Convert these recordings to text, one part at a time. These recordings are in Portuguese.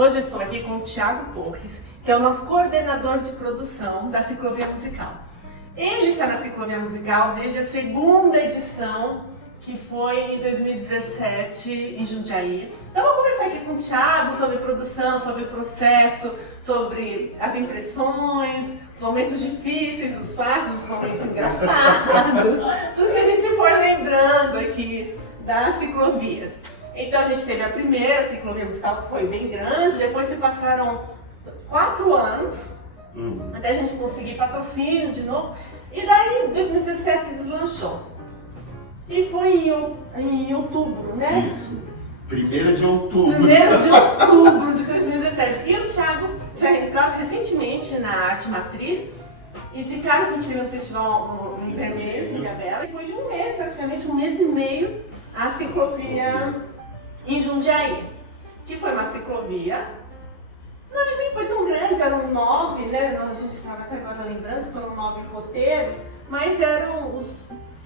Hoje estou aqui com o Thiago Torres, que é o nosso coordenador de produção da Ciclovia Musical. Ele está na Ciclovia Musical desde a segunda edição, que foi em 2017, em Jundiaí. Então vamos conversar aqui com o Thiago sobre produção, sobre o processo, sobre as impressões, os momentos difíceis, os fáceis, os momentos engraçados, tudo que a gente for lembrando aqui das ciclovias. Então a gente teve a primeira Ciclovia Musical, que foi bem grande, depois se passaram 4 anos, até a gente conseguir patrocínio de novo, e daí em 2017 deslanchou. E foi em outubro, né? Isso, 1º de outubro. 1º de outubro de 2017. E o Thiago tinha entrado recentemente na Arte Matriz, e de cara a gente veio no festival em Vermelhos, em Ilhabela, e depois de um mês, praticamente um mês e meio, a ciclovia em Jundiaí, que foi uma ciclovia, nem foi tão grande, eram 9, né? A gente estava até agora lembrando, foram 9 roteiros, mas eram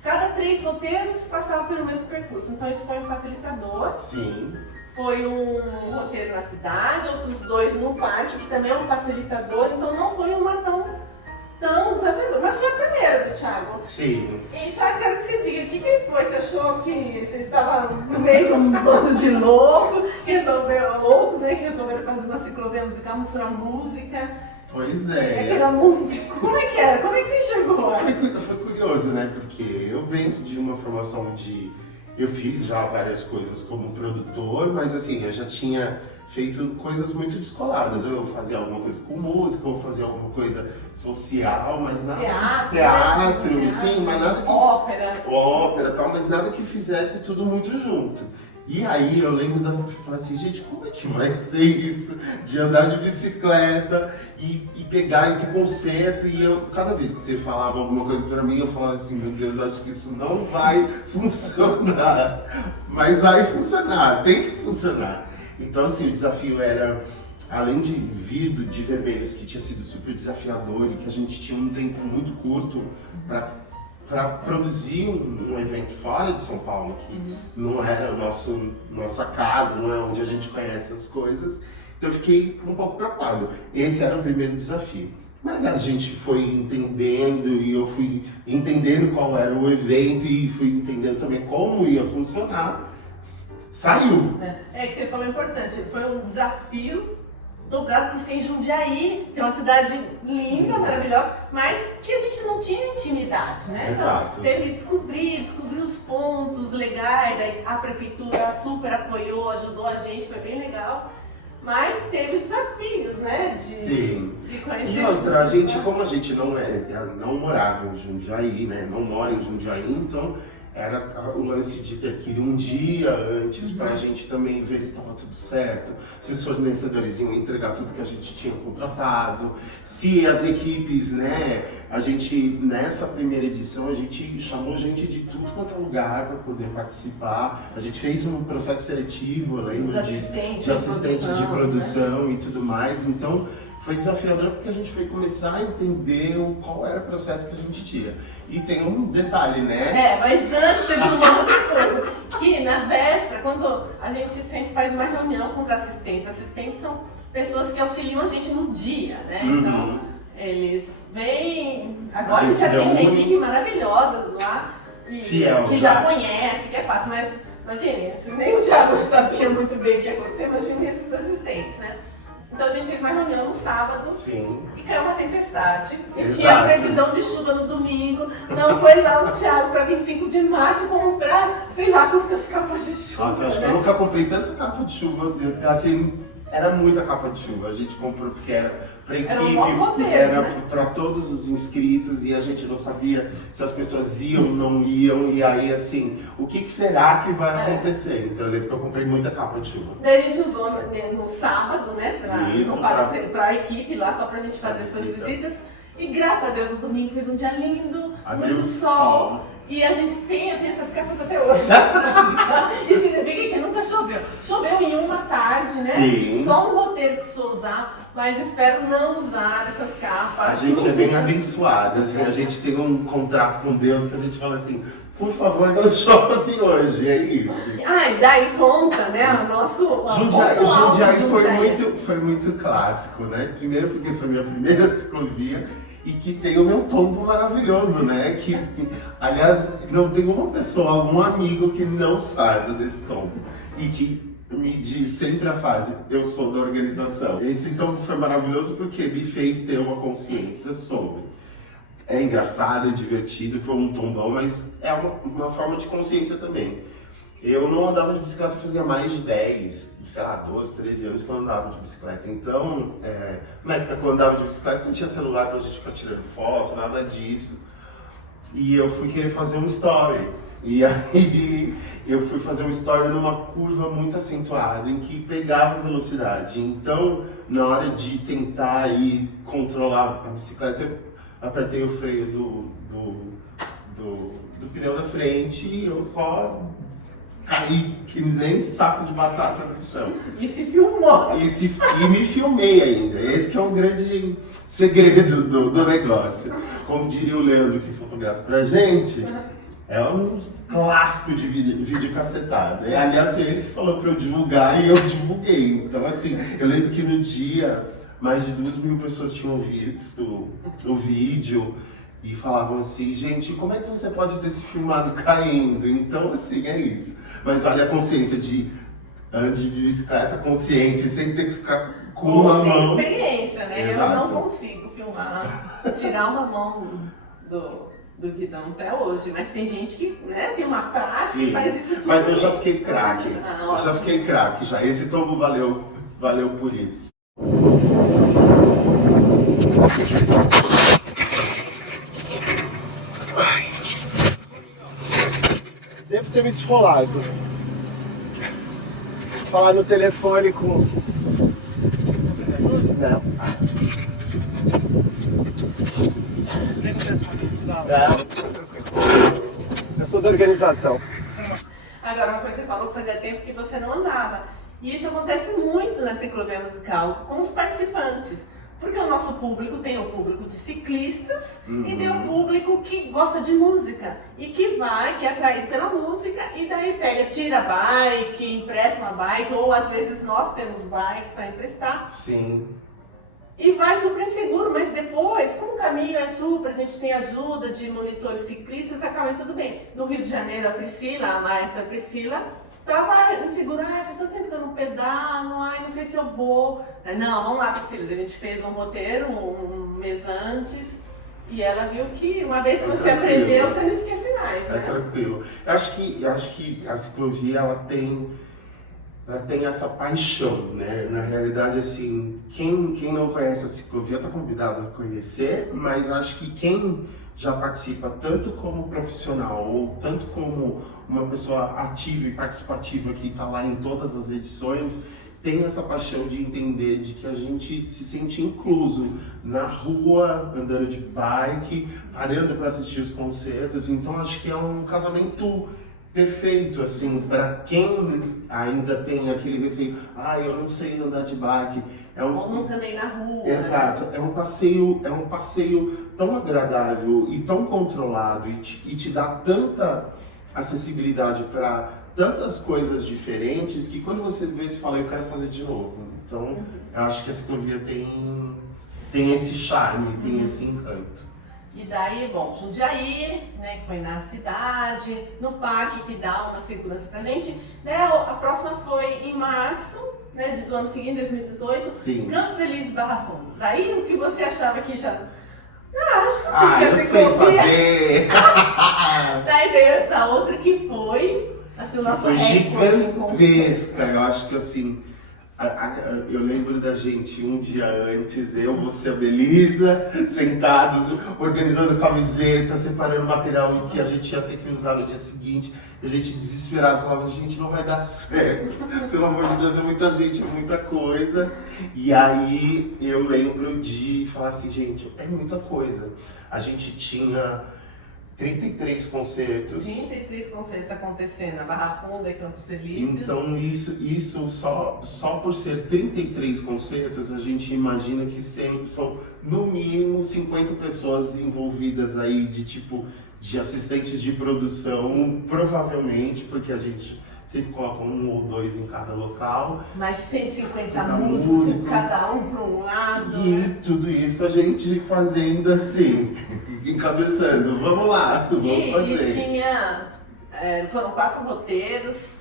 cada 3 roteiros passavam pelo mesmo percurso, então isso foi um facilitador. Sim. Foi um roteiro na cidade, outros 2 no parque, que também é um facilitador, então não foi uma tão desafiadora, mas foi a primeira do Thiago. Sim. E Thiago, quero que você diga, o que foi? Você achou que você estava no meio de um bando de loucos, que resolveram fazer uma ciclovia musical, misturar música? Pois é. Era muito... Como é que era? Como é que você enxergou? Foi curioso, né? Porque eu venho de uma formação de... Eu fiz já várias coisas como produtor, mas assim, eu já tinha feito coisas muito descoladas. Eu fazia alguma coisa com música, ou fazia alguma coisa social, mas nada... Teatro, sim, mas nada que... Ópera e tal, mas nada que fizesse tudo muito junto. E aí eu lembro da minha falar assim, gente, como é que vai ser isso de andar de bicicleta e pegar e ter concerto? E eu, cada vez que você falava alguma coisa pra mim, eu falava assim, meu Deus, acho que isso não vai funcionar. Mas vai funcionar, tem que funcionar. Então assim, o desafio era, além de vir de Vermelhos, que tinha sido super desafiador e que a gente tinha um tempo muito curto para produzir um evento fora de São Paulo, que não era nossa casa, não é onde a gente conhece as coisas, então eu fiquei um pouco preocupado. Esse era o primeiro desafio. Mas a gente foi entendendo e eu fui entendendo qual era o evento e fui entendendo também como ia funcionar. Saiu! É que você falou importante, foi um desafio dobrado por ser em Jundiaí, que é uma cidade linda, maravilhosa, mas que a gente não tinha intimidade, né? Exato. Então, teve que descobrir os pontos legais, aí a prefeitura super apoiou, ajudou a gente, foi bem legal. Mas teve os desafios, né? De conhecer. E outra, a gente, como a gente não morava em Jundiaí, né? Não mora em Jundiaí, então era o lance de ter que ir um dia antes pra gente também ver se estava tudo certo, se os fornecedores iam entregar tudo que a gente tinha contratado, se as equipes, né, a gente, nessa primeira edição, a gente chamou gente de tudo quanto é lugar para poder participar, a gente fez um processo seletivo, eu lembro, de assistentes de produção, né? E tudo mais, então foi desafiador porque a gente foi começar a entender qual era o processo que a gente tinha. E tem um detalhe, né? Mas antes teve uma outra coisa, que na véspera, quando a gente sempre faz uma reunião com os assistentes são pessoas que auxiliam a gente no dia, né? Então, eles vêm, agora a gente já tem uma equipe maravilhosa lá, fiel, que já conhece, que é fácil, mas imagine, assim, nem o Thiago sabia muito bem o que ia acontecer, imagine esses assistentes, né? Então a gente fez uma reunião no sábado. Sim. E caiu uma tempestade. E exato. Tinha previsão de chuva no domingo. Não foi lá o Thiago para 25 de março comprar, sei lá quantas capas de chuva. Nossa, acho que eu nunca comprei tanta capa de chuva, assim, era muita capa de chuva. A gente comprou porque era para equipe, era para todos os inscritos e a gente não sabia se as pessoas iam ou não iam. E aí, assim, o que será que vai acontecer? Então eu lembro que eu comprei muita capa de chuva. Daí a gente usou no sábado, né, para a equipe lá, só pra gente fazer essas visitas. E graças a Deus, no domingo fez um dia lindo, muito sol. E a gente tem essas capas até hoje. E significa que nunca choveu. Choveu em uma tarde, né? Sim. Só um roteiro precisou usar, mas espero não usar essas capas. A gente é bem abençoada, assim, a gente tem um contrato com Deus que a gente fala assim, Por favor, não chove hoje, é isso. Ah, e daí conta, né, o nosso... Jundiaí foi muito clássico, né? Primeiro porque foi minha primeira ciclovia e que tem o meu tombo maravilhoso, né? Que, aliás, não tem uma pessoa, algum amigo que não saiba desse tombo e que me diz sempre a frase, eu sou da organização. Esse tombo foi maravilhoso porque me fez ter uma consciência sobre. É engraçado, é divertido, foi um tombão, mas é uma forma de consciência também. Eu não andava de bicicleta fazia mais de 10, sei lá, 12, 13 anos que eu andava de bicicleta. Então, na época que eu andava de bicicleta não tinha celular pra gente ficar tirando foto, nada disso. E eu fui querer fazer um story. E aí eu fui fazer um story numa curva muito acentuada, em que pegava velocidade. Então, na hora de tentar ir controlar a bicicleta, eu apertei o freio do pneu da frente e eu só caí, que nem saco de batata no chão. E se filmou. E me filmei ainda. Esse que é o grande segredo do negócio. Como diria o Leandro, que fotografa pra gente, é um clássico de vídeo cacetada. E, aliás, foi ele que falou pra eu divulgar e eu divulguei. Então, assim, eu lembro que no dia mais de 2.000 pessoas tinham visto o vídeo e falavam assim, gente, como é que você pode ter se filmado caindo? Então, assim, é isso. Mas vale a consciência de andar de bicicleta consciente, sem ter que ficar com uma mão. Tem experiência, né? Exato. Eu não consigo filmar, tirar uma mão do guidão até hoje, mas tem gente que, né, tem uma prática e faz isso tudo. Mas eu já fiquei craque. Eu já fiquei craque já. Esse tombo valeu por isso. Devo ter me esfolado. Falar no telefone com... Não. Eu sou da organização. Agora, uma coisa que você falou que fazia tempo que você não andava. E isso acontece muito na ciclovia musical com os participantes. Porque o nosso público tem o público de ciclistas e tem o público que gosta de música e que é atraído pela música e daí tira a bike, empresta uma bike, ou às vezes nós temos bikes para emprestar. Sim. E vai super seguro, mas depois, como o caminho é super, a gente tem ajuda de monitores ciclistas, acaba tudo bem. No Rio de Janeiro, a maestra Priscila, estava insegura, faz tanto tempo que eu não pedalo, não sei se eu vou. Não, vamos lá, Priscila, a gente fez um roteiro um mês antes e ela viu que uma vez que você aprendeu, você não esquece mais, né? É tranquilo. Eu acho que a ciclovia, ela tem essa paixão, né? Na realidade, assim, quem não conhece a ciclovia está convidado a conhecer, mas acho que quem já participa tanto como profissional ou tanto como uma pessoa ativa e participativa que está lá em todas as edições, tem essa paixão de entender de que a gente se sente incluso na rua, andando de bike, parando para assistir os concertos. Então acho que é um casamento perfeito, assim, para quem ainda tem aquele receio, eu não sei andar de bike. Ou nunca andei na rua. Exato, é um passeio tão agradável e tão controlado e te dá tanta acessibilidade para tantas coisas diferentes que quando você vê, você fala, eu quero fazer de novo. Então, eu acho que a ciclovia tem esse charme, tem esse encanto. E daí, bom, Jundiaí, né, que foi na cidade, no parque, que dá uma segurança pra gente, né, a próxima foi em março, né, do ano seguinte, 2018, Sim. Campos Elíseos Barra Funda. Daí, o que você achava que já... acho que eu sei fazer! Daí veio essa outra que foi, assim, o nosso foi recorde. gigantesca, eu acho que assim... Eu lembro da gente um dia antes, você, a Belisa, sentados, organizando camiseta, separando material que a gente ia ter que usar no dia seguinte. E a gente desesperado falava, gente, não vai dar certo. Pelo amor de Deus, é muita gente, é muita coisa. E aí eu lembro de falar assim, gente, é muita coisa. A gente tinha 33 concertos. 33 concertos acontecendo na Barra Funda e Campos Elíseos. Então isso só por ser 33 concertos, a gente imagina que sempre são no mínimo 50 pessoas envolvidas aí de de assistentes de produção, provavelmente, porque a gente sempre coloca 1 ou 2 em cada local. Mais 150 músicos, cada um para um lado. E tudo isso a gente fazendo assim, encabeçando, vamos lá, vamos fazer. E tinha, foram 4 roteiros,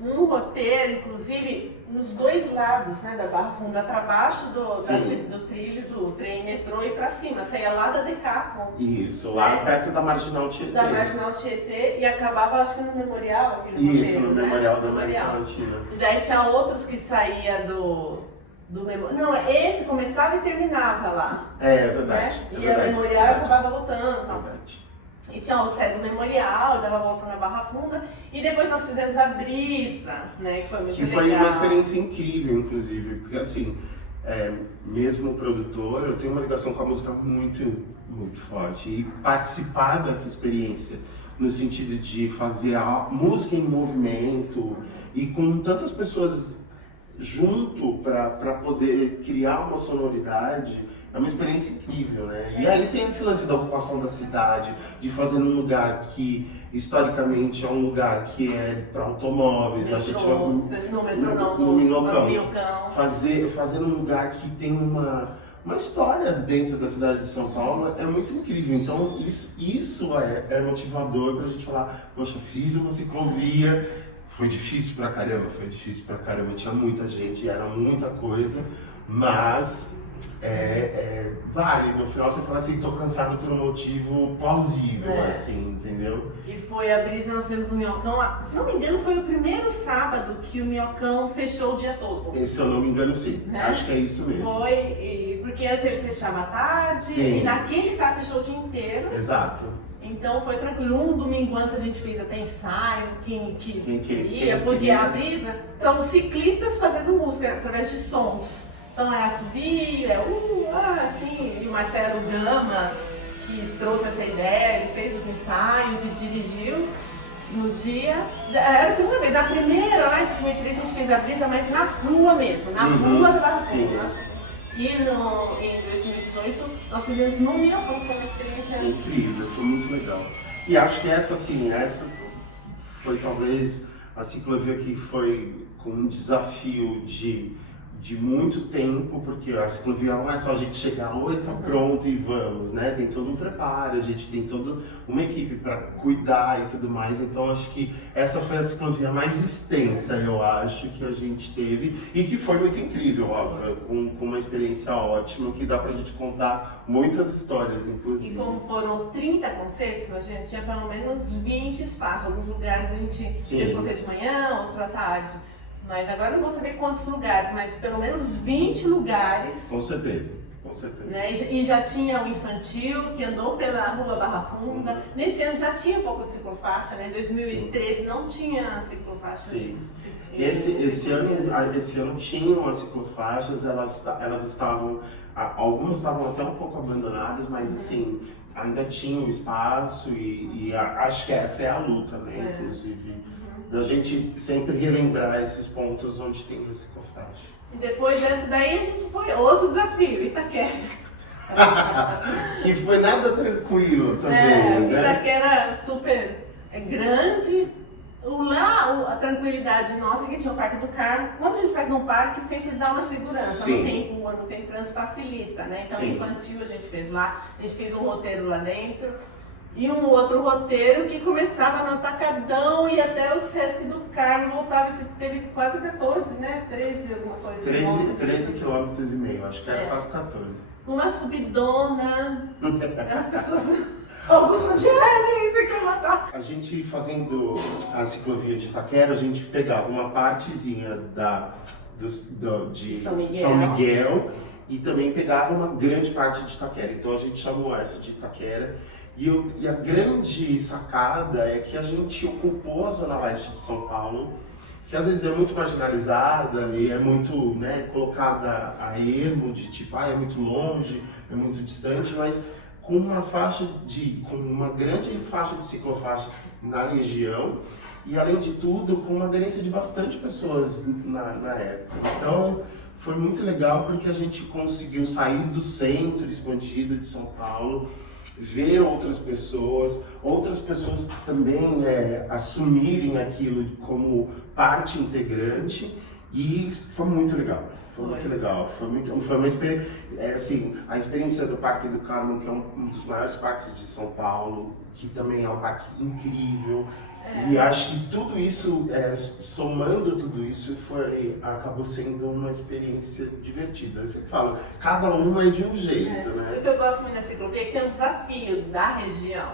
um roteiro, inclusive, nos 2 lados, né, da Barra Funda, para baixo do trilho do trem metrô e para cima. Você ia lá da Decathlon. Isso, lá perto da Marginal Tietê. Da Marginal Tietê e acabava, acho que no Memorial. Aquele Isso, roteiro, no né? Memorial da América Latina. E daí tinha outros que saía do Memorial. Não, esse começava e terminava lá. É verdade. Né? É e verdade, a Memorial acabava voltando. Verdade. E tinha outro saía do Memorial, dava a volta na Barra Funda. E depois nós fizemos a Brisa, né? Que foi muito legal. Que foi uma experiência incrível, inclusive, porque assim, mesmo produtor, eu tenho uma ligação com a música muito, muito forte. E participar dessa experiência, no sentido de fazer a música em movimento e com tantas pessoas junto para poder criar uma sonoridade, é uma experiência incrível, né? E aí tem esse lance da ocupação da cidade, de fazer num lugar que historicamente é um lugar que é para automóveis, Metrô, a gente vai no Minhocão. Fazer num lugar que tem uma história dentro da cidade de São Paulo é muito incrível. Então isso é motivador pra gente falar, poxa, fiz uma ciclovia, foi difícil pra caramba, tinha muita gente, era muita coisa, mas vale. No final você fala assim, tô cansado por um motivo plausível, assim, entendeu? E foi a Brisa, nós temos no Minhocão, se não me engano foi o primeiro sábado que o Minhocão fechou o dia todo. Se eu não me engano, sim. Né? Acho que é isso mesmo. Foi, porque antes ele fechava à tarde, sim. E naquele sábado fechou o dia inteiro. Exato. Então foi tranquilo. Um domingo antes a gente fez até ensaio, quem queria, porque queria. a Brisa são ciclistas fazendo música através de sons. Então é assovio, assim, e o Marcelo Gama, que trouxe essa ideia, ele fez os ensaios e dirigiu no dia. Era a segunda vez, na primeira, lá em 2003 a gente fez a Brisa, mas na rua mesmo, na rua da Barcelona. E em 2018 nós fizemos no Minhocão, que foi uma experiência incrível, foi muito legal. E acho que essa foi talvez a ciclovia que foi com um desafio de muito tempo, porque a ciclovia não é só a gente chegar, oi, tá pronto e vamos, né? Tem todo um preparo, a gente tem toda uma equipe para cuidar e tudo mais, então acho que essa foi a ciclovia mais extensa, eu acho, que a gente teve e que foi muito incrível, óbvio, com uma experiência ótima, que dá pra gente contar muitas histórias, inclusive. E como foram 30 concertos, a gente tinha pelo menos 20 espaços, alguns lugares a gente fez concerto de manhã, outro à tarde. Mas agora eu não vou saber quantos lugares, mas pelo menos 20 lugares. Com certeza, com certeza. Né? E já tinha o infantil, que andou pela rua Barra Funda. Nesse ano já tinha um pouco de ciclofaixa, né? Em 2013 sim. Não tinha ciclofaixas. Sim. Esse ano tinham as ciclofaixas, elas estavam, algumas estavam até um pouco abandonadas, mas assim, ainda tinham espaço e acho que essa é a luta, né? Inclusive. Da gente sempre relembrar esses pontos onde tem esse ciclofaixa. E depois dessa daí a gente foi outro desafio, Itaquera. Que foi nada tranquilo também, né? Itaquera super grande. Lá a tranquilidade nossa é que tinha o Parque do Carmo. Quando a gente faz um parque, sempre dá uma segurança. Sim. Não tem rua, não tem trânsito, facilita, né? Então infantil a gente fez lá, a gente fez um roteiro lá dentro. E um outro roteiro que começava no Atacadão e até o Sesc do Carmo voltava, teve quase 14, né? 13 alguma coisa. 13 quilômetros e meio, acho que era quase 14. Uma subidona, as pessoas, alguns falam de você quer matar. A gente fazendo a ciclovia de Itaquera, a gente pegava uma partezinha de São Miguel e também pegava uma grande parte de Itaquera. Então a gente chamou essa de Itaquera. E a grande sacada é que a gente ocupou a zona leste de São Paulo, que às vezes é muito marginalizada e é muito, né, colocada a ermo, de tipo, é muito longe, é muito distante, mas com uma grande faixa de ciclofaixas na região e, além de tudo, com uma aderência de bastante pessoas na época. Então, foi muito legal porque a gente conseguiu sair do centro expandido de São Paulo ver outras pessoas também assumirem aquilo como parte integrante, e foi muito legal. Foi muito legal, foi uma experiência, assim, a experiência do Parque do Carmo, que é um dos maiores parques de São Paulo, que também é um parque incrível, e acho que tudo isso, somando tudo isso, acabou sendo uma experiência divertida. Você fala, cada uma é de um jeito, né? O que eu gosto muito da ciclovia é que tem um desafio da região.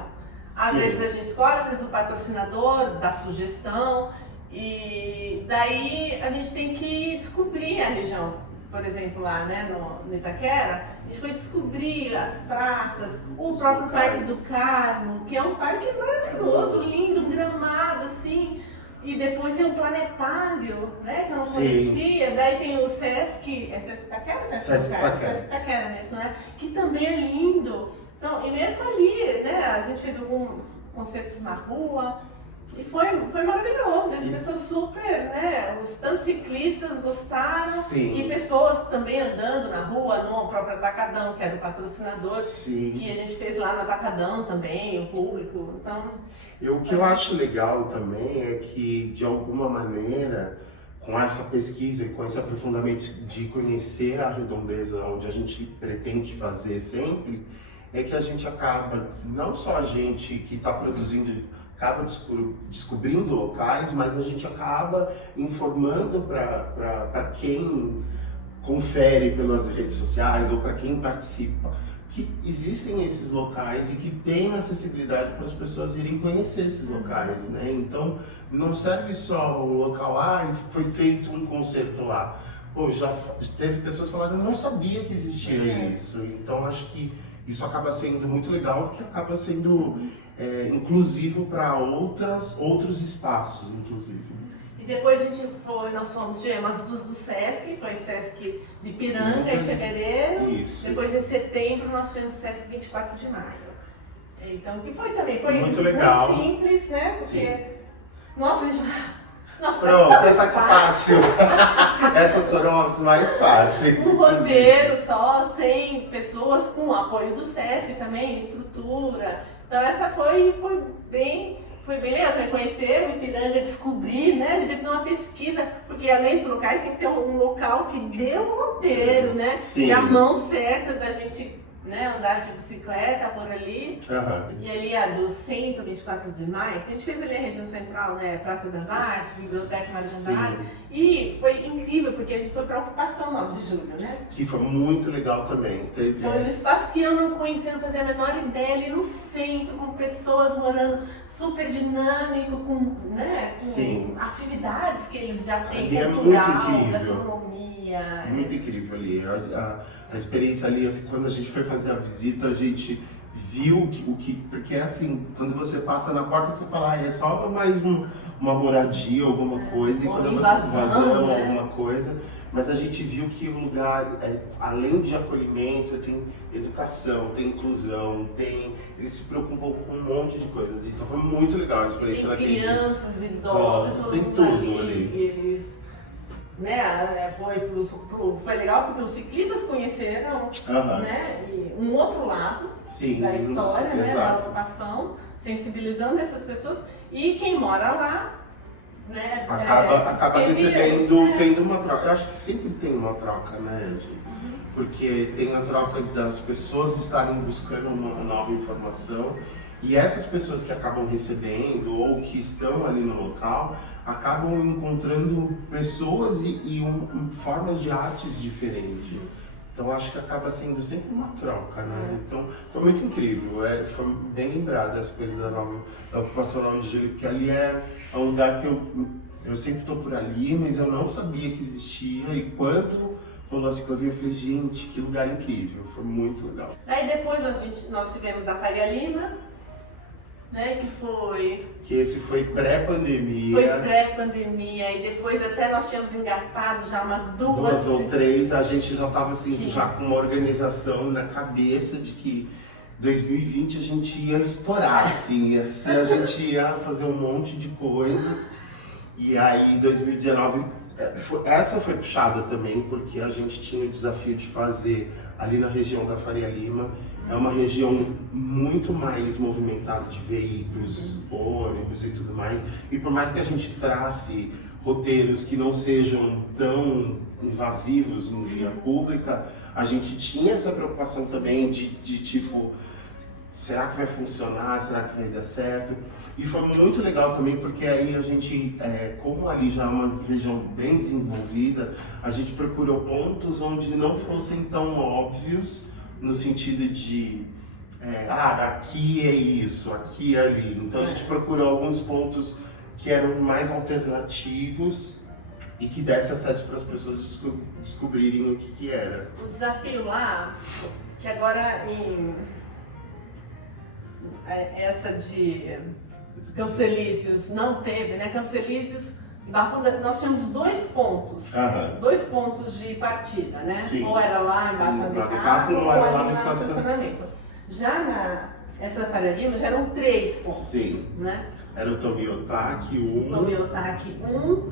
Às Sim. vezes a gente escolhe, às vezes o patrocinador dá sugestão, e daí a gente tem que descobrir a região. Por exemplo, lá, né, no Itaquera, a gente foi descobrir as praças, o próprio Parque do Carmo, que é um parque maravilhoso, lindo, gramado, assim. E depois tem um planetário, né, que eu não conhecia. Daí tem o Sesc, é Sesc Itaquera ou Sesc Itaquera? Sesc Itaquera mesmo, né? Que também é lindo. Então, e mesmo ali, né, a gente fez alguns concertos na rua. E foi maravilhoso, as pessoas super, né, tantos ciclistas gostaram. Sim. E pessoas também andando na rua, no próprio Atacadão, que era o patrocinador, Sim. que a gente fez lá no Atacadão também, o público, então... O que eu acho legal também é que, de alguma maneira, com essa pesquisa e com esse aprofundamento de conhecer a redondeza onde a gente pretende fazer sempre, é que a gente acaba, não só a gente que está produzindo, acaba descobrindo locais, mas a gente acaba informando para quem confere pelas redes sociais ou para quem participa que existem esses locais e que tem acessibilidade para as pessoas irem conhecer esses locais, né? Então não serve só o local, foi feito um concerto lá. Pô, já teve pessoas falando, eu não sabia que existia isso. Então acho que isso acaba sendo muito legal, que acaba sendo inclusivo para outros espaços, inclusive. E depois nós fomos, tivemos as duas do Sesc, foi Sesc de Ipiranga em fevereiro. Isso. Depois em setembro nós tivemos Sesc 24 de maio. Então, que foi também, foi muito legal. Muito simples, né? Porque, nossa, pronto, essa que fácil. Essas foram as mais fáceis. Um roteiro só, 100 pessoas com apoio do Sesc também, estrutura. Então essa foi bem legal, também conhecer o Ipiranga, descobrir, né? A gente fez uma pesquisa, porque além dos locais tem que ter um local que dê um roteiro, né? Sim. E a mão certa da gente, né, andar de bicicleta por ali. Uhum. E ali a do centro, 24 de maio, que a gente fez ali a região central, né? Praça das Artes, Biblioteca Mariana. E foi incrível, porque a gente foi para a ocupação 9 de julho, né? Que foi muito legal também. Teve... Foi um espaço que eu não conhecia, não fazia a menor ideia, ali no centro, com pessoas morando, super dinâmico, com atividades que eles já têm, ali cultural, é muito incrível. gastronomia. Muito incrível ali. A experiência ali, assim, quando a gente foi fazer a visita, a gente viu porque assim, quando você passa na porta, você fala, é só mais uma moradia, alguma coisa, e quando você invasão, né? alguma coisa, mas a gente viu que o lugar, além de acolhimento, tem educação, tem inclusão, eles se preocupam com um monte de coisas, então foi muito legal a experiência daquele dia. Crianças, idosos, tem tudo ali. Eles, né, foi legal porque os ciclistas conheceram, né, um outro lado da história, né, da ocupação, sensibilizando essas pessoas, e quem mora lá, né, acaba tendo uma troca. Eu acho que sempre tem uma troca, né, Andy? Porque tem a troca das pessoas estarem buscando uma nova informação, e essas pessoas que acabam recebendo ou que estão ali no local acabam encontrando pessoas e formas de artes diferentes. Então acho que acaba sendo sempre uma troca, né? Então foi muito incrível, foi bem lembrado essa coisa da ocupação 9 de julho, porque ali é um lugar que eu sempre estou por ali, mas eu não sabia que existia, e quando rolou a ciclovia eu falei, gente, que lugar incrível, foi muito legal. Aí depois nós tivemos a Faria Lima, né, que esse foi pré-pandemia. Foi pré-pandemia, e depois até nós tínhamos engatado já umas duas ou três, a gente já estava assim, já com uma organização na cabeça de que 2020 a gente ia estourar, assim, a gente ia fazer um monte de coisas, e aí 2019 Essa foi puxada também porque a gente tinha o desafio de fazer ali na região da Faria Lima. É uma região muito mais movimentada de veículos, ônibus e tudo mais. E por mais que a gente trace roteiros que não sejam tão invasivos em via pública, a gente tinha essa preocupação também de tipo, será que vai funcionar? Será que vai dar certo? E foi muito legal também porque aí a gente, como ali já é uma região bem desenvolvida, a gente procurou pontos onde não fossem tão óbvios no sentido de, aqui é isso, aqui é ali. Então a gente procurou alguns pontos que eram mais alternativos e que desse acesso para as pessoas descobrirem o que era. O desafio lá, que agora essa de Campos Elíseos não teve, né? Campos Elíseos, nós tínhamos 2 pontos, 2 pontos de partida, né? Sim. Ou era lá embaixo na Decathlon, ou era lá no estacionamento. Já essa Faria Lima já eram 3 pontos. Sim. Né? Era o Tomiotaki 1. Tomiotaki 1,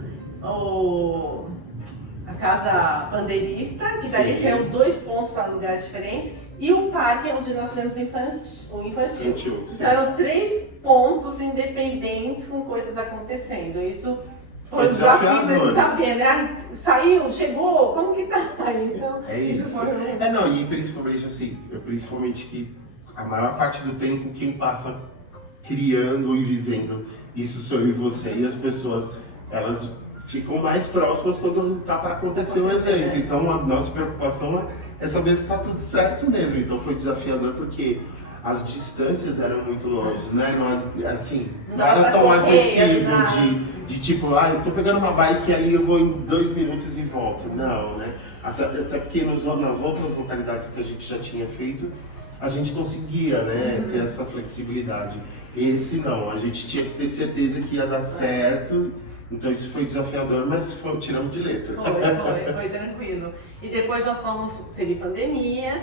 a Casa Bandeirista, que daí saiu 2 pontos para lugares diferentes, e o parque onde nós temos o infantil. Então eram 3 pontos independentes com coisas acontecendo. Isso foi um desafio de saber, né? Saiu, chegou, como que tá? Então, é isso. E principalmente que a maior parte do tempo quem passa criando e vivendo isso sou eu e você, e as pessoas, elas ficam mais próximas quando tá para acontecer o evento. Então a nossa preocupação é saber se está tudo certo mesmo. Então foi desafiador porque as distâncias eram muito longe, né? Não era tão acessível de tipo, eu tô pegando uma bike ali, eu vou em 2 minutos e volto. Não, né? Até porque nas outras localidades que a gente já tinha feito, a gente conseguia, né, ter essa flexibilidade. Esse não, a gente tinha que ter certeza que ia dar certo. Então isso foi desafiador, mas tiramos de letra. Foi tranquilo. E depois teve pandemia,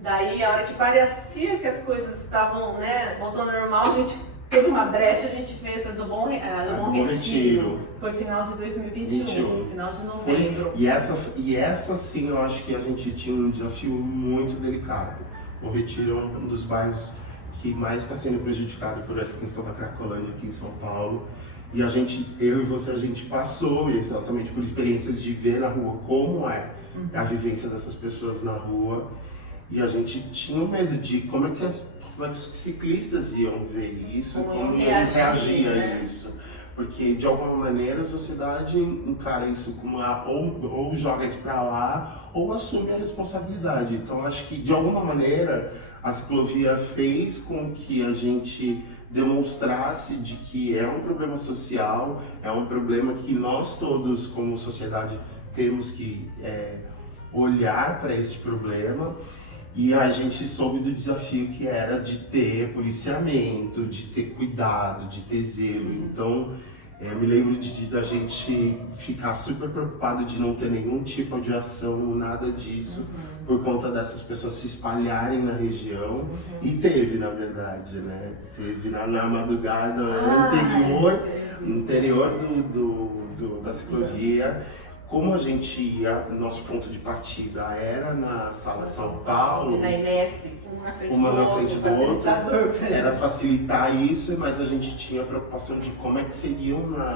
daí a hora que parecia que as coisas estavam, né, voltando ao normal, a gente teve uma brecha, a gente fez a do Bom Retiro. Foi final de 2021, final de novembro. E essa sim, eu acho que a gente tinha um desafio muito delicado. Bom Retiro é um dos bairros que mais está sendo prejudicado por essa questão da Cracolândia aqui em São Paulo. E eu e você, a gente passou exatamente por experiências de ver na rua como é a vivência dessas pessoas na rua. E a gente tinha medo de como é que os ciclistas iam ver isso, como iam reagir a isso. Porque de alguma maneira a sociedade encara isso como ou joga isso para lá ou assume a responsabilidade. Então acho que de alguma maneira a ciclovia fez com que a gente demonstrasse de que é um problema social, é um problema que nós todos como sociedade temos que olhar para esse problema. E a gente soube do desafio que era de ter policiamento, de ter cuidado, de ter zelo. Então, eu me lembro da gente ficar super preocupado de não ter nenhum tipo de ação, nada disso, por conta dessas pessoas se espalharem na região. E teve, na verdade, né? Teve na madrugada interior da ciclovia. Como a gente ia, nosso ponto de partida era na Sala São Paulo, na IMESP, uma na frente do outro, era facilitar isso, mas a gente tinha a preocupação de como é que seria na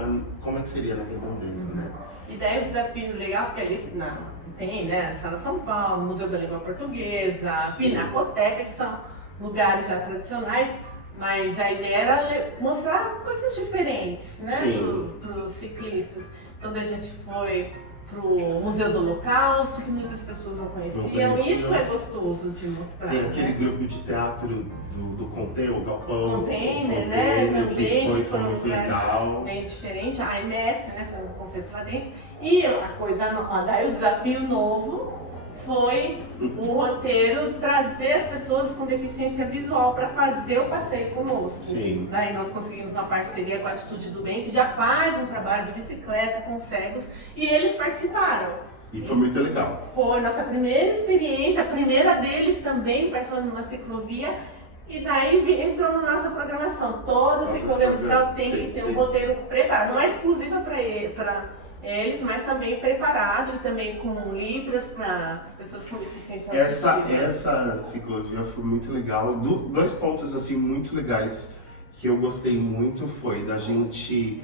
redondeza, né? E daí o desafio legal, porque ali tem, né, Sala São Paulo, Museu da Língua Portuguesa, Pinacoteca, que são lugares já tradicionais, mas a ideia era mostrar coisas diferentes, né, para os ciclistas. Então a gente foi pro Museu do Holocausto, que muitas pessoas não conheciam. Isso é gostoso de mostrar. Tem aquele grupo de teatro do Container, o Galpão. Container, né? Também, que foi muito legal. Bem diferente, a AMS, né? Fazendo o conceito lá dentro. E daí o desafio novo foi o roteiro trazer as pessoas com deficiência visual para fazer o passeio conosco. Sim. Daí nós conseguimos uma parceria com a Atitude do Bem, que já faz um trabalho de bicicleta com cegos, e eles participaram. E foi muito legal. Foi nossa primeira experiência, a primeira deles também, participando de uma ciclovia, e daí entrou na nossa programação. Toda ciclovia musical tem que ter um roteiro preparado, não é exclusiva para eles, mas também preparado e também com libras para pessoas com deficiência Essa ciclovia foi muito legal. Dois pontos assim muito legais que eu gostei muito foi da gente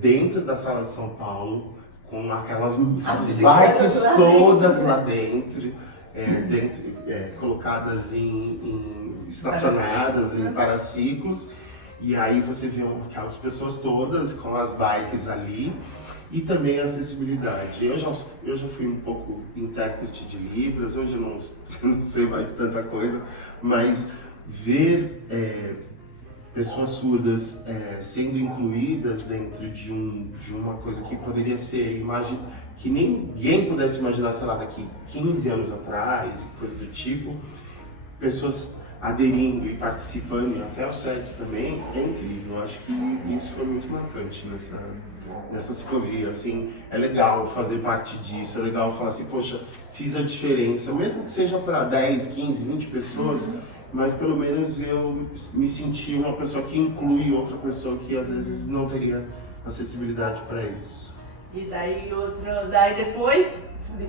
dentro da Sala de São Paulo, com aquelas bikes todas lá dentro, colocadas estacionadas em paraciclos. E aí você vê aquelas pessoas todas com as bikes ali e também a acessibilidade. Eu já fui um pouco intérprete de Libras, hoje eu não sei mais tanta coisa, mas ver pessoas surdas sendo incluídas dentro de uma coisa que poderia ser imagem que ninguém pudesse imaginar, sei lá, daqui 15 anos atrás, coisa do tipo, pessoas aderindo e participando, e até os SEDs também, é incrível. Eu acho que isso foi muito marcante nessa ciclovia. Assim, é legal fazer parte disso, é legal falar assim, poxa, fiz a diferença, mesmo que seja para 10, 15, 20 pessoas, mas pelo menos eu me senti uma pessoa que inclui outra pessoa que às vezes não teria acessibilidade para isso. E daí depois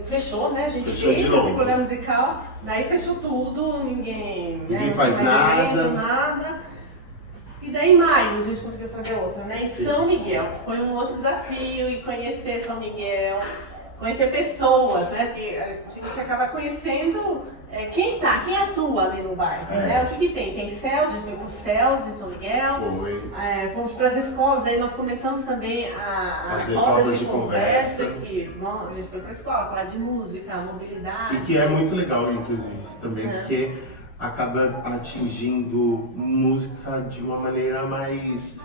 fechou, né? A gente fez a ciclovia musical, daí fechou tudo, ninguém faz nada. E daí em maio a gente conseguiu fazer outra, né? Em São Miguel, que foi um outro desafio, e conhecer São Miguel, conhecer pessoas, né? Porque a gente acaba conhecendo quem atua ali no bairro, né? O que tem? Tem CELS, a gente veio com CELS em São Miguel, fomos para as escolas, aí nós começamos também a fazer rodas de conversa, que a gente foi para a escola, falar de música, mobilidade. E que é muito legal, inclusive, isso também, porque acaba atingindo música de uma maneira mais...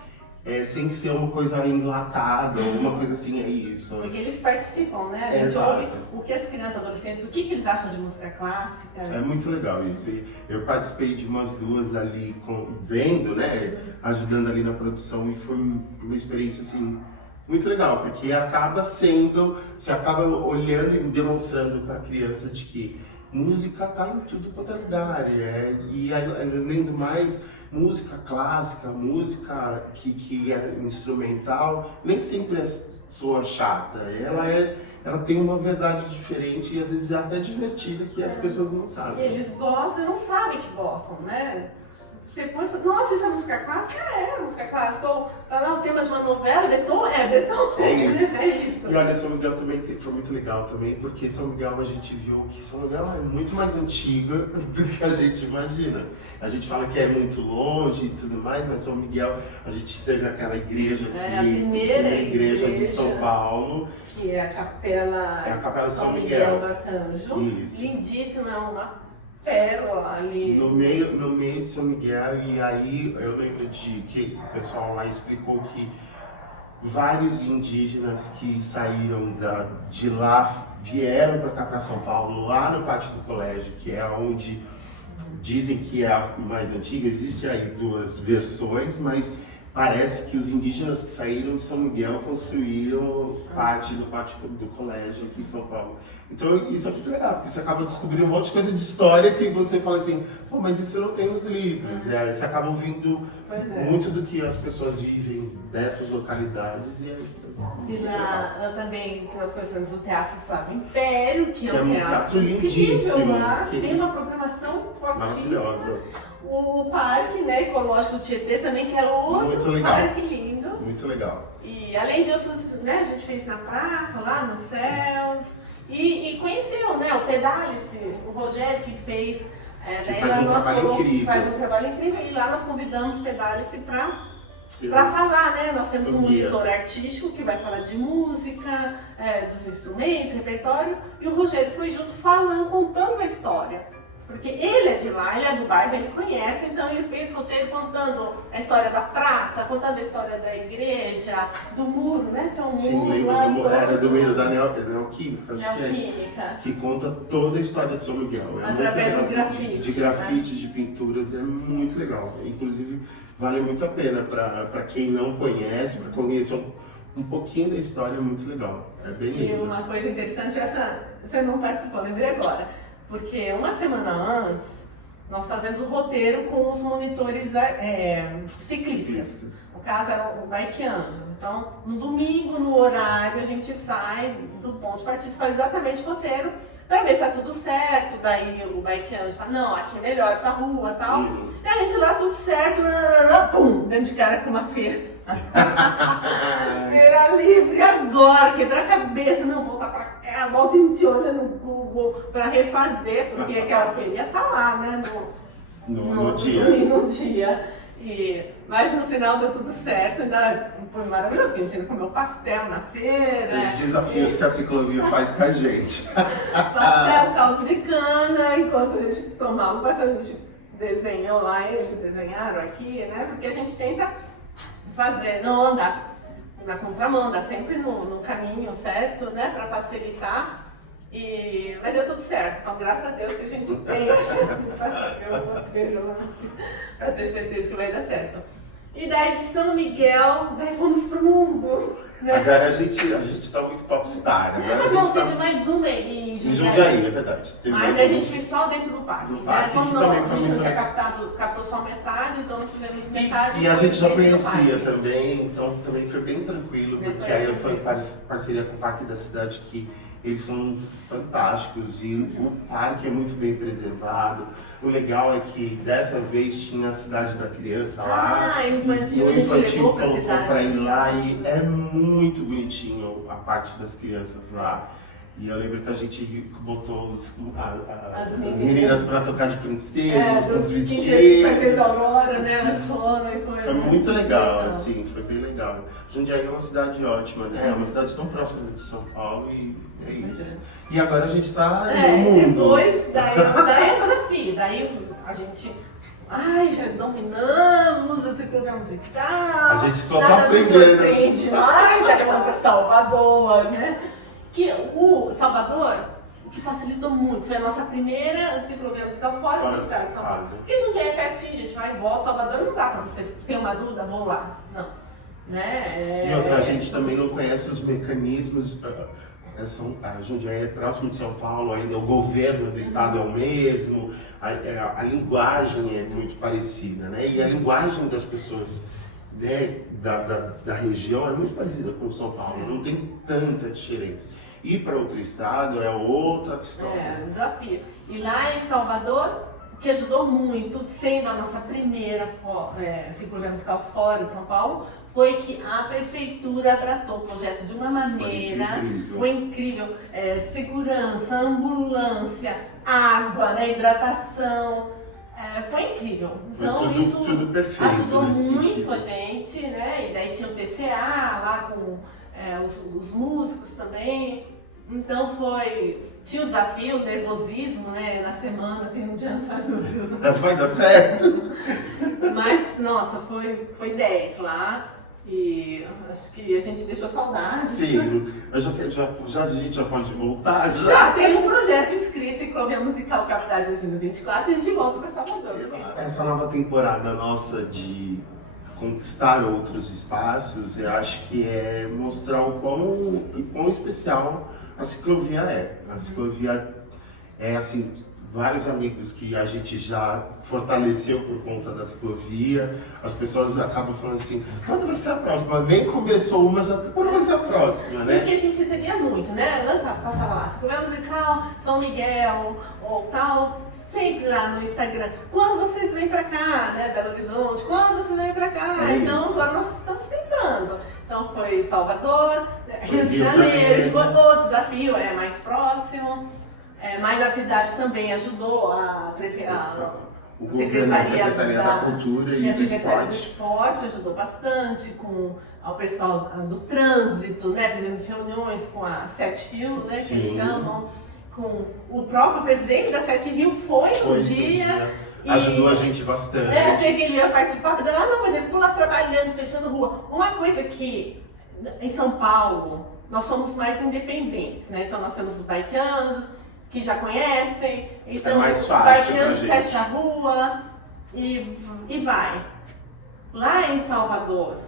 sem ser uma coisa enlatada, uma coisa assim, é isso. Porque eles participam, né? A gente ouve o que as crianças e adolescentes, o que eles acham de música clássica. É muito legal isso. E eu participei de umas duas ali, vendo, né? Ajudando ali na produção, e foi uma experiência assim muito legal, porque você acaba olhando e demonstrando para a criança de que música tá em tudo quanto é lugar, e além do mais, música clássica, música que é instrumental, nem sempre soa chata, ela tem uma verdade diferente e às vezes é até divertida que as pessoas não sabem. Eles gostam e não sabem que gostam, né? Você põe e fala, nossa, isso é música clássica? É música clássica. Ou tá lá o tema de uma novela, Beethoven. É isso. E olha, São Miguel também foi muito legal também, porque São Miguel a gente viu que São Miguel é muito mais antiga do que a gente imagina. A gente fala que é muito longe e tudo mais, mas São Miguel, a gente teve aquela igreja aqui, a primeira igreja de São Paulo. Que é a Capela de São Miguel do Arcanjo. Isso. Lindíssima, uma pérola ali. No meio de São Miguel, e aí eu lembro que o pessoal lá explicou que vários indígenas que saíram de lá vieram para cá, para São Paulo, lá no pátio do colégio, que é onde dizem que é a mais antiga. Existem aí duas versões, mas parece que os indígenas que saíram de São Miguel construíram parte do pátio do colégio aqui em São Paulo. Então isso é muito legal, porque você acaba descobrindo um monte de coisa de história que você fala assim, pô, mas isso não tem nos livros. Você acaba ouvindo muito do que as pessoas vivem dessas localidades. E lá também nós conhecemos o Teatro Flávio Império, que é um teatro lindíssimo. Lá, tem uma programação fortíssima. Maravilhosa. O parque, né, ecológico do Tietê também, que é outro parque lindo. Muito legal. E além de outros, né, a gente fez na praça, lá nos céus. E conheceu, né, o Pedalice, o Rogério que fez. Faz um trabalho incrível. E lá nós convidamos o Pedalice para falar, né? Nós temos um monitor artístico que vai falar de música, dos instrumentos, repertório. E o Rogério foi junto falando, contando a história. Porque ele é de lá, ele é do bairro, ele conhece, então ele fez roteiro contando a história da praça, contando a história da igreja, do muro, né? Tinha um muro lá. Sim, era do muro da Neoquímica, Neoquímica. Que conta toda a história de São Miguel. Através do grafite. De grafites, de pinturas, é muito legal. Inclusive, vale muito a pena para quem não conhece, para conhecer um pouquinho da história, é muito legal. É bem lindo. E uma coisa interessante, essa você não participou, lembrei agora. Porque uma semana antes, nós fazemos o roteiro com os monitores ciclistas. No caso, eram bikeanos. Então, no domingo, no horário, a gente sai do ponto de partida e faz exatamente o roteiro para ver se tá tudo certo. Daí o bikeano fala, não, aqui é melhor essa rua e tal. E a gente lá, tudo certo, pum, dentro de cara com uma feira. Feira livre agora, quebrar a cabeça, não, voltar pra cá, volta e te olha no Google pra refazer, porque aquela feira tá lá, né, no dia. No dia. Mas no final deu tudo certo, ainda foi maravilhoso, porque a gente ainda comeu pastel na feira. Os desafios que a ciclovia faz com a gente. Pastel, caldo de cana, enquanto a gente tomava o pastel, a gente desenhou lá, eles desenharam aqui, né, porque a gente tenta fazer, não andar na contramão, andar sempre no caminho certo, né, para facilitar. Mas deu tudo certo, então graças a Deus que a gente tem para ter certeza que vai dar certo. E daí de São Miguel, daí fomos pro mundo. Né? Agora a gente tá muito popstar. Agora Mas a gente teve mais uma em Jundiaí, é verdade. Mas a gente fez só dentro do parque. Né? Como que também foi muito legal. Captou só metade, então nós tivemos metade. E a gente já conhecia também, então também foi bem tranquilo, porque aí eu fui em parceria com o Parque da Cidade, que eles são fantásticos e o parque é muito bem preservado. O legal é que dessa vez tinha a Cidade da Criança lá. O infantil colocou para ir lá e é muito bonitinho a parte das crianças lá. E eu lembro que a gente botou as meninas para tocar de princesas, com os vestidos. Aurora, né? Foi muito legal, assim, foi bem legal. Jundiaí é uma cidade ótima, né? É uma cidade tão próxima de São Paulo e é isso. E agora a gente está no mundo. Depois, daí é um desafio. Daí a gente... já dominamos a ciclovia musical. A gente só tá aprendendo. Daí vamos para Salvador, né? Que o Salvador, o que facilitou muito, foi a nossa primeira ciclovia musical fora do estado de São Paulo. Porque a gente é pertinho, a gente vai e volta, Salvador não dá pra você ter uma dúvida, vou lá. Não. Né? E outra, a gente também não conhece os mecanismos. A Jundiaí é próximo de São Paulo, ainda o governo do estado é o mesmo, a linguagem é muito parecida, né? E a linguagem das pessoas, né, da região é muito parecida com São Paulo, não tem tanta diferença. Ir para outro estado é outra questão. É um desafio. E lá em Salvador, o que ajudou muito, sendo a nossa primeira ciclovia musical fora de São Paulo, foi que a prefeitura abraçou o projeto de uma maneira, foi incrível, segurança, ambulância, água, né, hidratação, foi incrível. Então tudo perfeito, ajudou muito sentido. A gente, né, e daí tinha o TCA lá com os músicos também, então tinha o desafio, o nervosismo, né, na semana, assim, não tinha sabe. Vai dar certo? Mas, nossa, foi 10 lá. E acho que a gente deixou saudade. Sim, a gente já pode voltar? Já tem um projeto inscrito, Ciclovia Musical Capitais 2024, e a gente volta para Salvador. Essa nova temporada nossa de conquistar outros espaços, eu acho que é mostrar o quão especial a ciclovia é. A ciclovia é assim, vários amigos que a gente já fortaleceu por conta da ciclovia. As pessoas acabam falando assim, quando vai ser a próxima? Nem começou uma, já quando vai ser a próxima, né? Porque a gente recebia muito, né? Passava lá, ciclovia musical, São Miguel, ou tal, sempre lá no Instagram. Quando vocês vêm pra cá, né? Belo Horizonte, quando vocês vêm pra cá? Então agora nós estamos tentando. Então foi Salvador, Rio de Janeiro, foi outro desafio, mais próximo. Mas a cidade também ajudou o governo, a Secretaria da Cultura e do Esporte ajudou bastante, com o pessoal do trânsito, né? Fizemos reuniões com a Sete Rio, né? Que eles chamam, com o próprio presidente da Sete Rio foi um dia. Ajudou a gente bastante. Achei que ele ia participar, não, mas ele ficou lá trabalhando, fechando rua. Uma coisa que em São Paulo nós somos mais independentes, né? Então nós temos os bikeanos, que já conhecem, então mais fácil pra gente. Fecha a rua e vai. Lá em Salvador,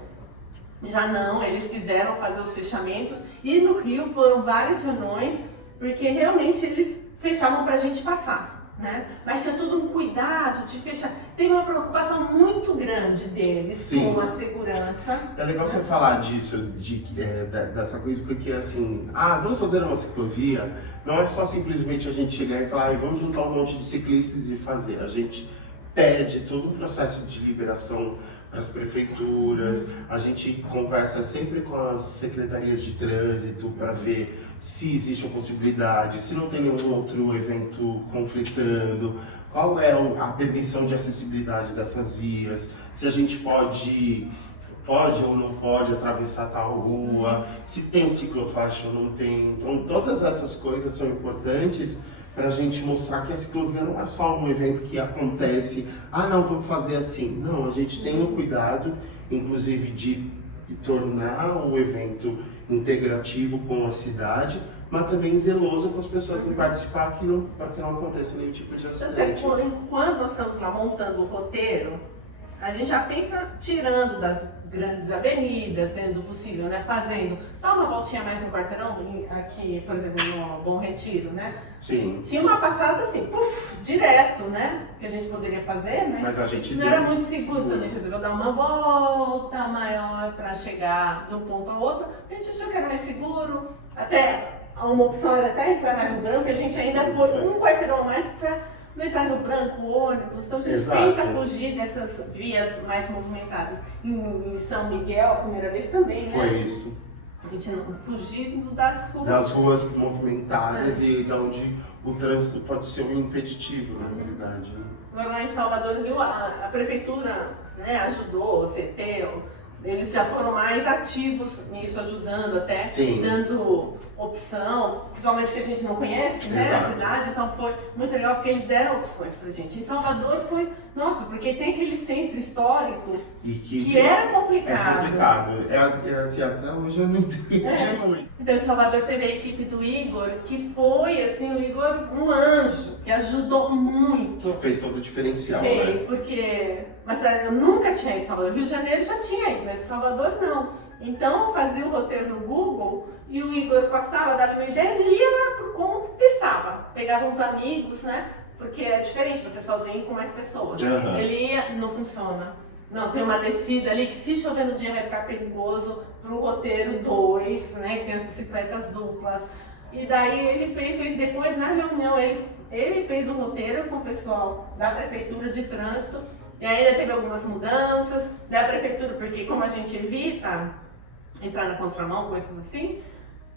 já não, eles quiseram fazer os fechamentos e no Rio foram várias reuniões, porque realmente eles fechavam pra gente passar. né? Mas tinha todo um cuidado de fechar. Tem uma preocupação muito grande deles Sim. com a segurança. É legal você falar disso, dessa coisa, porque assim, vamos fazer uma ciclovia, não é só simplesmente a gente chegar e falar, vamos juntar um monte de ciclistas e fazer. A gente pede todo um processo de liberação para as prefeituras, a gente conversa sempre com as secretarias de trânsito para ver se existe uma possibilidade, se não tem nenhum outro evento conflitando, qual é a permissão de acessibilidade dessas vias, se a gente pode ou não pode atravessar tal rua, se tem ciclofaixa ou não tem. Então todas essas coisas são importantes para a gente mostrar que a ciclovia não é só um evento que acontece, não, vamos fazer assim. Não, a gente tem um cuidado, inclusive, de tornar o evento integrativo com a cidade, mas também zeloso com as pessoas que participar, para que não aconteça nenhum tipo de acidente. Enquanto nós estamos lá montando o roteiro, a gente já pensa tirando das grandes avenidas, dentro do possível, né? Fazendo, dá uma voltinha mais no quarteirão, aqui, por exemplo, no Bom Retiro, né? Sim. Tinha uma passada assim, direto, né? Que a gente poderia fazer, mas a gente não era muito seguro, então a gente resolveu dar uma volta maior para chegar de um ponto ao outro. A gente achou que era mais seguro, até uma opção era até entrar na Rio Branco, a gente ainda foi um quarteirão a mais para não entrar no branco, ônibus, então a gente tenta fugir dessas vias mais movimentadas. Em São Miguel, a primeira vez também, né? Foi isso. A gente não fugindo das ruas. Das ruas movimentadas e de onde o trânsito pode ser um impeditivo, na realidade. Né? Agora lá em Salvador, a prefeitura, né, ajudou, o CT, eles já foram mais ativos nisso, ajudando até, dando opção, principalmente que a gente não conhece, né, a cidade, então foi muito legal porque eles deram opções pra gente. Em Salvador foi, nossa, porque tem aquele centro histórico e que era complicado. É complicado, assim, até hoje eu não entendi muito. Então em Salvador teve a equipe do Igor, que foi, assim, o Igor um anjo, que ajudou muito. Fez todo o diferencial, Fez, né? porque, mas eu nunca tinha ido em Salvador, Rio de Janeiro já tinha ido, mas Salvador não. Então eu fazia o roteiro no Google e o Igor passava, dava uma ideia e ia lá por conta, testava. Pegava uns amigos, né? Porque é diferente você sozinho com mais pessoas. Uhum. Ele ia, não funciona. Não, tem uma descida ali que se chover no dia vai ficar perigoso pro roteiro 2, né? Que tem as bicicletas duplas. E daí ele fez depois na reunião, ele fez o roteiro com o pessoal da prefeitura de trânsito. E ainda teve algumas mudanças da prefeitura, porque como a gente evita entrar na contramão, coisas assim,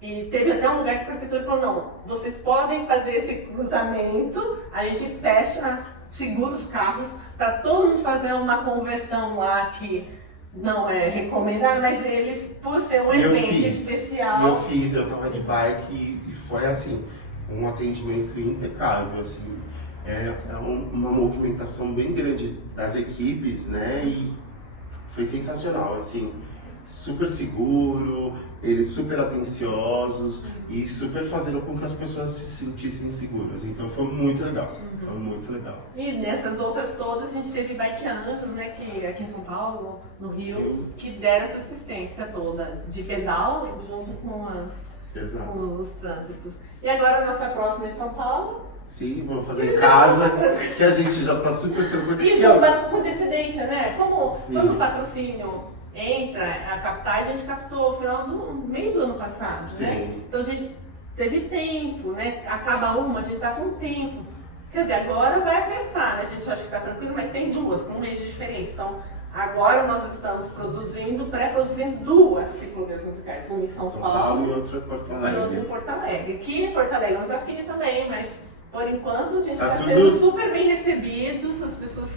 e teve até um lugar que a prefeitura falou, não, vocês podem fazer esse cruzamento, a gente fecha, segura os carros, para todo mundo fazer uma conversão lá que não é recomendada, mas eles, por ser um evento especial... Eu tava de bike e foi assim, um atendimento impecável, assim. É uma movimentação bem grande das equipes, né? E foi sensacional, assim, super seguro, eles super atenciosos e super fazendo com que as pessoas se sentissem seguras. Então foi muito legal, foi muito legal. E nessas outras todas a gente teve Bike Anjos, né? Que aqui em São Paulo, no Rio, que deram essa assistência toda de pedal junto com os trânsitos. E agora a nossa próxima em São Paulo. Sim, vamos fazer em casa, que a gente já está super tranquilo. E mas com antecedência, né? Como quando o patrocínio entra a captar, a gente captou no final do meio do ano passado, né? Então a gente teve tempo, né? Acaba uma, a gente tá com tempo. Quer dizer, agora vai apertar, né? A gente acha que está tranquilo, mas tem duas, com um mês de diferença. Então, agora nós estamos pré-produzindo duas ciclovias musicais, uma em São Paulo e outra em Porto Alegre. E outra em Porto Alegre. Que em Porto Alegre é um desafio também, mas por enquanto a gente está sendo super bem recebidos, as pessoas,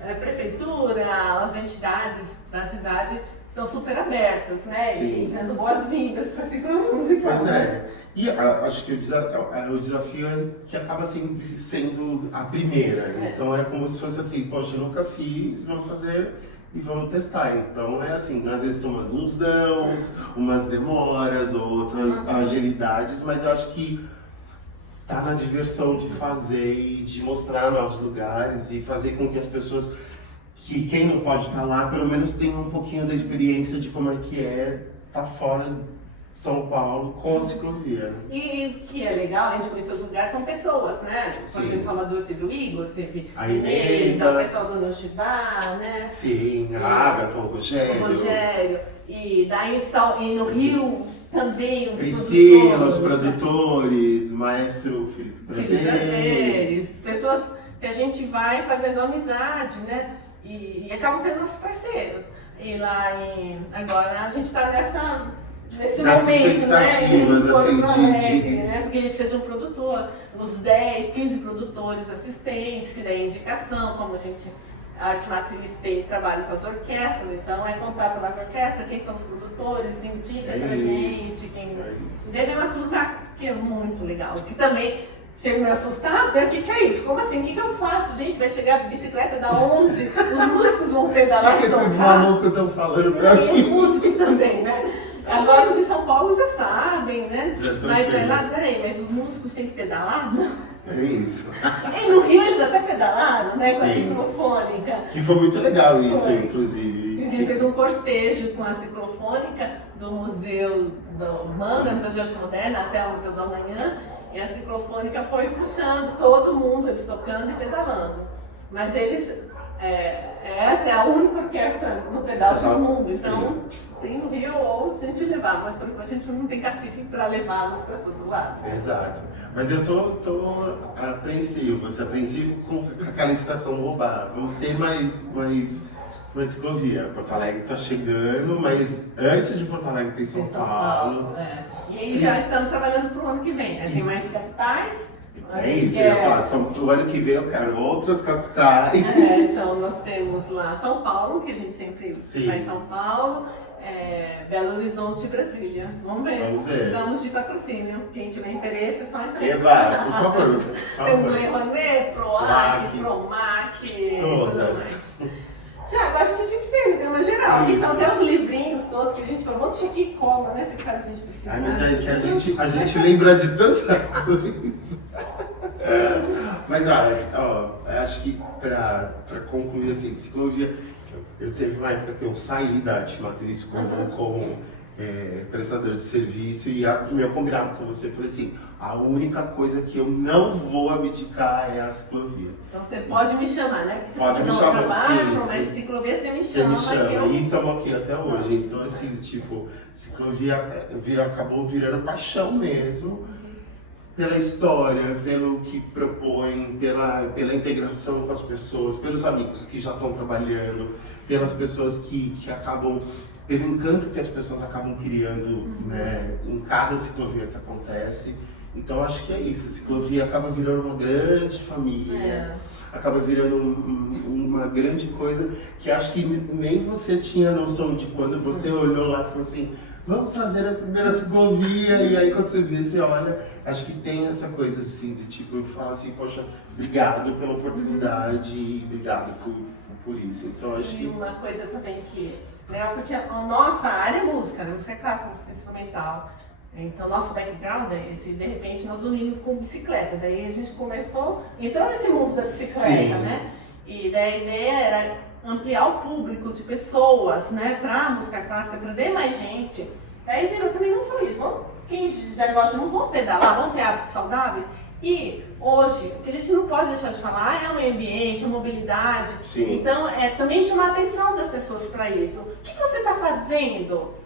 a prefeitura, as entidades da cidade estão super abertas, né? Sim. E dando boas-vindas para a ciclovia musical. Pois é. E acho que o desafio é que acaba sempre sendo a primeira. Então é como se fosse assim, poxa, eu nunca fiz, vamos fazer e vamos testar. Então é assim, às vezes tomando uns dãos, umas demoras, outras agilidades, mas eu acho que tá na diversão de fazer e de mostrar novos lugares e fazer com que as pessoas, que quem não pode estar lá, pelo menos tenha um pouquinho da experiência de como é que é estar fora São Paulo com a ciclovia. E o que é legal, a gente conhecer os lugares, são pessoas, né? Quando em Salvador teve o Igor, teve a Inêida, o pessoal do Nochibá, né? Sim, a Agatha, o Rogério. E daí e no Rio também os Priscila, os produtores, Maestro Felipe Prazeres. Pessoas que a gente vai fazendo amizade, né? E acabam sendo nossos parceiros. E lá agora a gente está nesse momento, né? Né? Porque a gente precisa de um produtor, uns 10, 15 produtores assistentes, que daí indicação, como a Arte Matriz tem trabalho com as orquestras, então é contato lá com a orquestra, quem são os produtores, indica pra gente, Deve uma turma que é muito legal, que também chega meio assustado, o que é isso? Como assim? O que eu faço? Gente, vai chegar a bicicleta da onde? Os músicos vão pedalar. O que esses malucos estão falando pra mim? E os músicos também, né? Agora os de São Paulo já sabem, né? Mas vai lá, peraí, mas os músicos têm que pedalar? Não. É isso. E no Rio eles até pedalaram, né? Com a ciclofônica. Que foi muito legal isso, inclusive. A gente fez um cortejo com a ciclofônica do Museu do Manga, Museu de Arte Moderna, até o Museu da Manhã. E a ciclofônica foi puxando todo mundo, eles tocando e pedalando. Mas essa é a única orquestra no pedal do mundo. Então, tem no Rio ou a gente levar, mas por enquanto a gente não tem cacife para levá-los para todo lado. Exato. Mas eu tô apreensivo, apreensivo com aquela estação boba. Vamos ter mais ciclovia. Porto Alegre está chegando, mas antes de Porto Alegre tem São Paulo. E aí já estamos trabalhando para o ano que vem, né? Tem mais capitais. É isso, eu ia falar, o ano que vem eu quero outras capitais. Então nós temos lá São Paulo, que a gente sempre vai em São Paulo, Belo Horizonte e Brasília. Vamos ver. Precisamos de patrocínio. Quem tiver interesse é só entrar. Eva, por favor. Temos o Rouanet, PROAC, PROMAC, todas. Tiago, acho que a gente fez, né? Uma geral. Isso. Então tem os livrinhos todos que a gente falou, vamos chegar e cola, né? Se caso a gente precisa. Mas é que a gente lembra de tanta coisa. Mas acho que para concluir assim, ciclovia, eu teve uma época que eu saí da Arte Matriz como prestador de serviço e meu combinado com você foi assim, a única coisa que eu não vou abdicar é a ciclovia. Então você pode me chamar, né? Porque pode me chamar, mas ciclovia você me chama. E estamos aqui até hoje. Então assim, tipo, ciclovia acabou virando paixão mesmo. Pela história, pelo que propõe, pela integração com as pessoas, pelos amigos que já estão trabalhando, pelas pessoas que acabam, pelo encanto que as pessoas acabam criando, né, em cada ciclovia que acontece. Então acho que é isso, a ciclovia acaba virando uma grande família, acaba virando uma grande coisa que acho que nem você tinha noção de quando você olhou lá e falou assim, vamos fazer a primeira ciclovia, e aí quando você vê, você olha, acho que tem essa coisa assim, de tipo, eu falo assim, poxa, obrigado pela oportunidade e obrigado por isso. Então acho que... uma coisa também que, né, porque a nossa área é música, né, música clássica, música instrumental, então nosso background é esse, de repente nós unimos com bicicleta, daí a gente entrou nesse mundo da bicicleta, né, e daí a ideia era ampliar o público de pessoas, né, para música clássica, trazer mais gente. Aí virou também não só isso, quem já gosta, vamos pedalar, vamos ter hábitos saudáveis. E hoje, o que a gente não pode deixar de falar é o meio ambiente, a mobilidade. Sim. Então, também chamar a atenção das pessoas para isso. O que você está fazendo,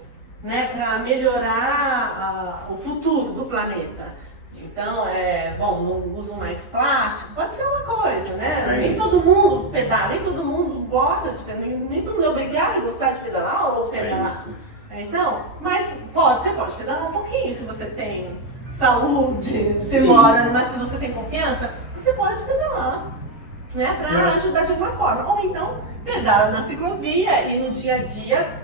né, para melhorar o futuro do planeta? Então, não uso mais plástico, pode ser uma coisa, né? Nem todo mundo pedala, nem todo mundo gosta de pedalar, nem todo mundo é obrigado a gostar de pedalar ou pedalar. Então, mas você pode pedalar um pouquinho se você tem saúde, você mora, mas se você tem confiança, você pode pedalar, né? Para ajudar de alguma forma. Ou então, pedala na ciclovia e no dia a dia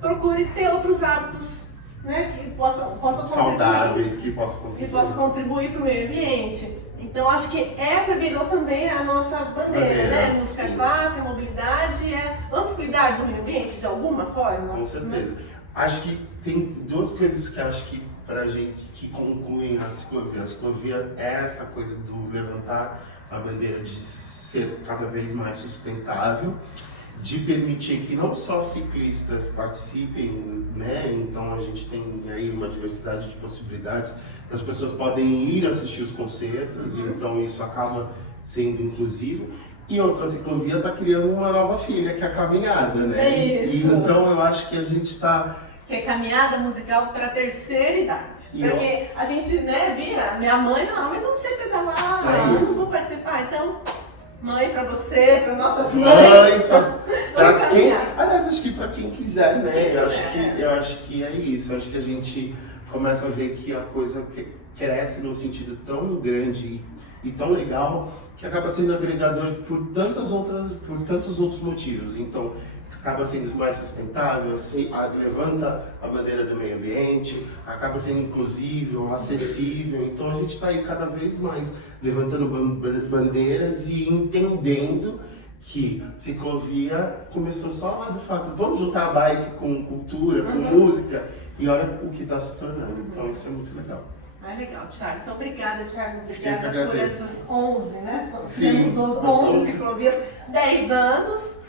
procure ter outros hábitos, né, que possam saudáveis, que possam contribuir para o meio ambiente. Então acho que essa virou também a nossa bandeira, né? Música clássica, mobilidade, vamos cuidar do meio ambiente de alguma forma? Com certeza. Acho que tem duas coisas que acho que pra gente que concluem a ciclovia. A ciclovia é essa coisa do levantar a bandeira de ser cada vez mais sustentável. de permitir que não só ciclistas participem, né? Então a gente tem aí uma diversidade de possibilidades, as pessoas podem ir assistir os concertos, então isso acaba sendo inclusivo. E outra, ciclovia está criando uma nova filha, que é a caminhada, né? É isso. E então eu acho que a gente está... Que é caminhada musical para a terceira idade. E Porque a gente, né, Bia, minha mãe, não, mas eu não sei pedalar, É eu não isso. vou participar. Então, mãe, para você, para nossas Mães, mães. pra quem, aliás, acho que para quem quiser, né? Eu acho que é isso. Eu acho que a gente começa a ver que a coisa cresce num sentido tão grande e tão legal que acaba sendo agregador por tantos outros motivos. Então, acaba sendo mais sustentável, levanta a bandeira do meio ambiente, acaba sendo inclusível, acessível. Então a gente está aí cada vez mais levantando bandeiras e entendendo que ciclovia começou só lá do fato, vamos juntar a bike com cultura, com música, e olha o que está se tornando. Então isso é muito legal. Ah, legal, Thiago. Então, obrigada, Thiago. Eu que Obrigada por agradeço. essas 11, né? Sim, Temos 11 ciclovias, 10 anos.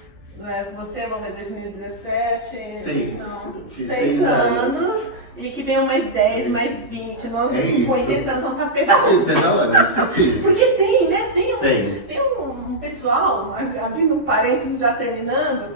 Você, vamos ver, 2017. Então, Fiz 6 anos. E que venham mais 10, mais 20. Nós com 80 anos vamos estar pedalando. Pedalando, isso sim. Porque tem, né? Tem. Tem um pessoal, abrindo um parênteses já terminando,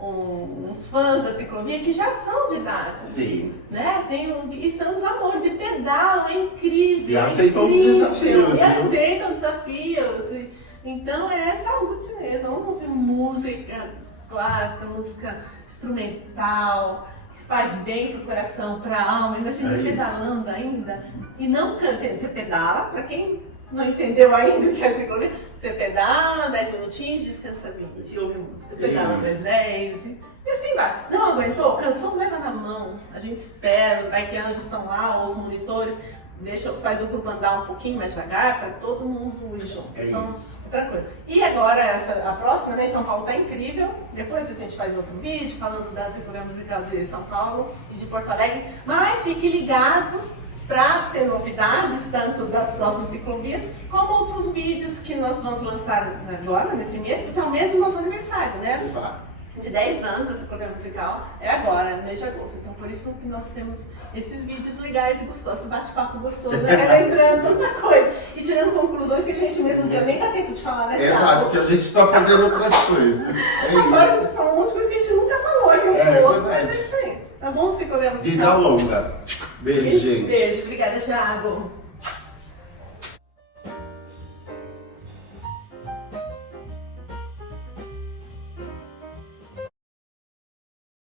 uns fãs da ciclovia que já são de idade. Sim. Né? E são os amores, e pedalam, é incrível. E aceitam os desafios. E aceitam os desafios. Então é saúde mesmo. Vamos ouvir música clássica, música instrumental, que faz bem pro coração, pra alma. Imagina pedalando ainda. E não canta, gente, você pedala, pra quem não entendeu ainda o que é ciclovia, você pedala 10 minutinhos, descansa 20, ouve música, pedala mais 10. E assim vai. Não aguentou? Cansou? Leva na mão. A gente espera, os bikeanjos estão lá, os monitores. Faz o grupo andar um pouquinho mais devagar para todo mundo ir junto. É então, isso. Tranquilo. E agora, a próxima, né, em São Paulo, tá incrível. Depois a gente faz outro vídeo falando da ciclovia musical de São Paulo e de Porto Alegre. Mas fique ligado para ter novidades, tanto das próximas ciclovias, como outros vídeos que nós vamos lançar agora, nesse mês, porque é o mês do nosso aniversário, né? De 10 anos da ciclovia musical, é agora, no mês de agosto. Então, por isso que nós temos esses vídeos legais e gostosos, bate-papo gostoso, né? Lembrando tanta coisa e tirando conclusões que a gente mesmo dia nem dá tempo de falar, né? Exato, porque a gente está fazendo outras coisas. É agora isso. você falou um monte de coisa que a gente nunca falou aqui mas é isso aí. Tá bom, ciclovia musical? Vida longa. Beijo, gente. Beijo, obrigada, Thiago.